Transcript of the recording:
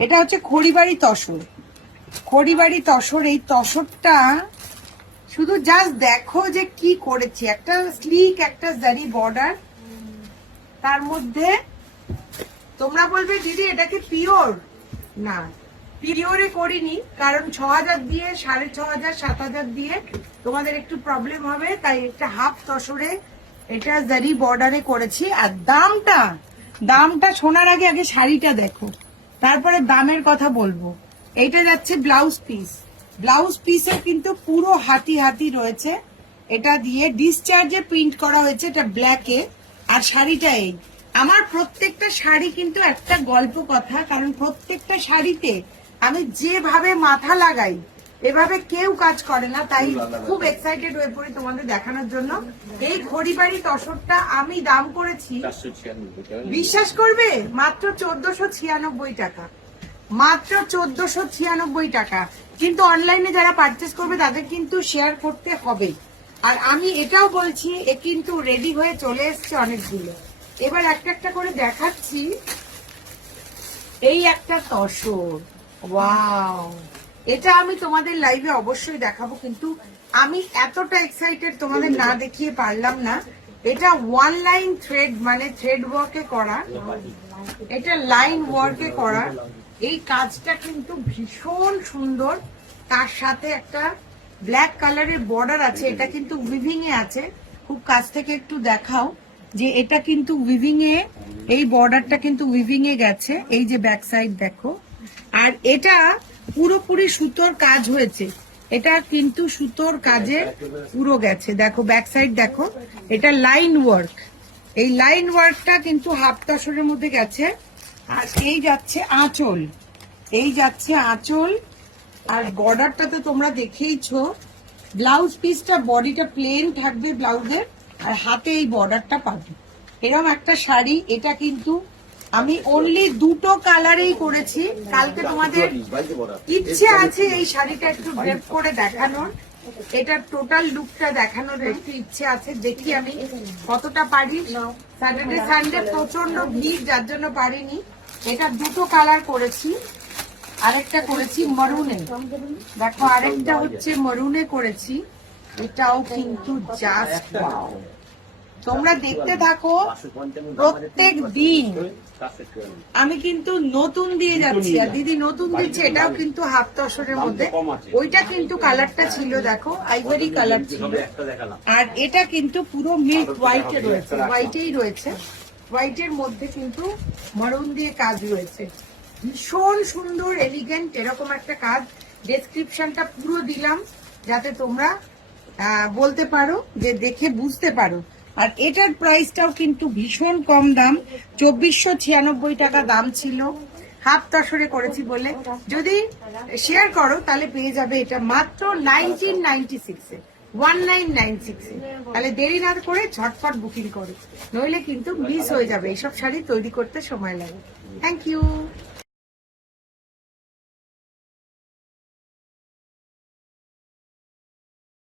এটা হচ্ছে খড়িবাড়ি তসর। খড়িবাড়ি তসর, এই তসরটা শুধু জাস্ট দেখো যে কি করেছি, একটা স্লিক একটা জারি বর্ডার, তার মধ্যে তোমরা বলবে দিদি এটা কি পিওর? না, পিওরে করিনি, কারণ 6000 দিয়ে 6500 7000 দিয়ে তোমাদের একটু প্রবলেম হবে, তাই একটা হাফ তসরে এটা জারি বর্ডারে করেছি। আর দামটা শোনার আগে আগে শাড়িটা দেখো, তারপরে দামের কথা বলবো। এইটা যাচ্ছে ব্লাউজ পিস, ব্লাউজ পিসে কিন্তু পুরো হাতি হাতি রয়েছে, এটা দিয়ে ডিসচার্জে প্রিন্ট করা হয়েছে, এটা ব্ল্যাকে। আর শাড়িটা এই, আমার প্রত্যেকটা শাড়ি কিন্তু একটা গল্প কথা, কারণ প্রত্যেকটা শাড়িতে আমি যেভাবে মাথা লাগাই এভাবে কেউ কাজ করে না, তাই খুব এক্সাইটেড হয়ে পড়ি তোমাদের দেখানোর জন্য। এই খড়িবাড়ি তসরটা আমি দাম করেছি, বিশ্বাস করবে, মাত্র 1496 টাকা, মাত্র 1496 টাকা। কিন্তু অনলাইনে যারা পারচেস করবে তাদের কিন্তু শেয়ার করতে হবে। আর আমি এটাও বলছি, এ কিন্তু রেডি হয়ে চলে এসছে অনেকগুলো। এবার একটা একটা করে দেখাচ্ছি। এই একটা তসর, ওয়াও, এটা আমি তোমাদের লাইভে অবশ্যই দেখাবো, কিন্তু আমি এতটা এক্সাইটেড তোমাদের না দেখিয়ে পারলাম না। এটা ওয়ান লাইন থ্রেড, মানে থ্রেড ওয়ার্কে করা, এটা লাইন ওয়ার্কে করা। এই কাজটা কিন্তু ভীষণ সুন্দর, তার সাথে একটা ব্ল্যাক কালারের বর্ডার আছে, এটা কিন্তু উইভিং এ আছে। খুব কাছ থেকে একটু দেখাও যে এটা কিন্তু উইভিং এ, এই বর্ডারটা কিন্তু উইভিং এ গেছে, এই যে ব্যাক সাইড দেখো। আর এটা পুরোপুরি সুতোর কাজ হয়েছে, এটা কিন্তু সুতোর কাজে পুরো গেছে, দেখো ব্যাক সাইড দেখো, এটা লাইন ওয়ার্ক, এই লাইন ওয়ার্কটা কিন্তু হাফ তসরের মধ্যে গেছে। আর এই যাচ্ছে আঁচল, এই যাচ্ছে আঁচল। আর বর্ডারটা তো তোমরা দেখেইছো, ব্লাউজ পিসটা বডিটা প্লেন থাকবে ব্লাউজের, আর হাতে এই বর্ডারটা পাবে। এরকম একটা শাড়ি, এটা কিন্তু আমি অনলি দুটো কালারেই করেছি। কালকে তোমাদের ইচ্ছে আছে এই শাড়িটা একটু ড্রেপ করে দেখানোর, এটা টোটাল লুকটা দেখানোর একটু ইচ্ছে আছে, দেখি আমি কতটা পারি। স্যাটারডে সানডে প্রচন্ড ভিড়, যার জন্য পারিনি। এটা দুটো কালার করেছি, আরেকটা করেছি মরুনে, দেখো আরেকটা হচ্ছে মরুনে করেছি, এটাও কিন্তু জাস্ট ওয়াও। তোমরা দেখতে থাকো, প্রত্যেক দিন আমি কিন্তু নতুন দিয়ে যাচ্ছি। আর দিদি নতুন দিচ্ছে, এটাও কিন্তু হাফ তসরের মধ্যে, ওইটা কিন্তু কালারটা ছিল দেখো আইভরি কালার ছিল, আর এটা কিন্তু পুরো মিল্ক হোয়াইটে রয়েছে, হোয়াইটেই রয়েছে, হোয়াইটের মধ্যে কিন্তু মারুন দিয়ে কাজ রয়েছে, ভীষণ সুন্দর এলিগেন্ট। এরকম একটা কাজ, ডেসক্রিপশনটা পুরো দিলাম যাতে তোমরা বলতে পারো, যে দেখে বুঝতে পারো। আর এটার প্রাইসটাও কিন্তু ভীষণ কম দাম, 2496 টাকা দাম ছিল, হাফ তসরে করেছি বলে। যদি শেয়ার করো তাহলে পেয়ে যাবে এটা মাত্র 1996 1996। তাহলে দেরি না করে ঝটপট বুকিং করো, নইলে কিন্তু মিস হয়ে যাবে। এইসব শাড়ি তৈরি করতে সময় লাগে। Thank you.